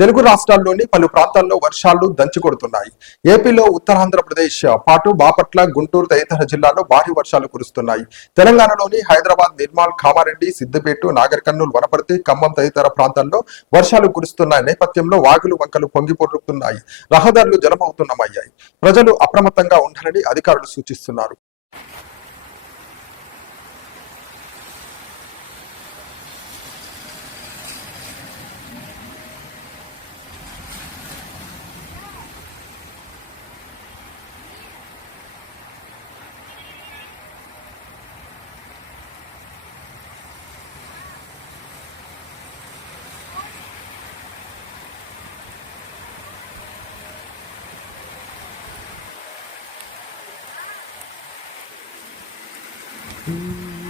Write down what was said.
తెలుగు రాష్ట్రాల్లోని పలు ప్రాంతాల్లో వర్షాలు దంచుకొడుతున్నాయి. ఏపీలో ఉత్తరాంధ్రప్రదేశ్ పాటు బాపట్ల గుంటూరు తదితర జిల్లాల్లో భారీ వర్షాలు కురుస్తున్నాయి. తెలంగాణలోని హైదరాబాద్ నిర్మల్ కామారెడ్డి సిద్దిపేట నాగర్ కర్నూలు వనపర్తి ఖమ్మం తదితర ప్రాంతాల్లో వర్షాలు కురుస్తున్న నేపథ్యంలో వాగులు వంకలు పొంగిపొర్లుతున్నాయి రహదారులు జలమవుతున్నమయ్యాయి. ప్రజలు అప్రమత్తంగా ఉండాలని అధికారులు సూచిస్తున్నారు. Mm-hmm.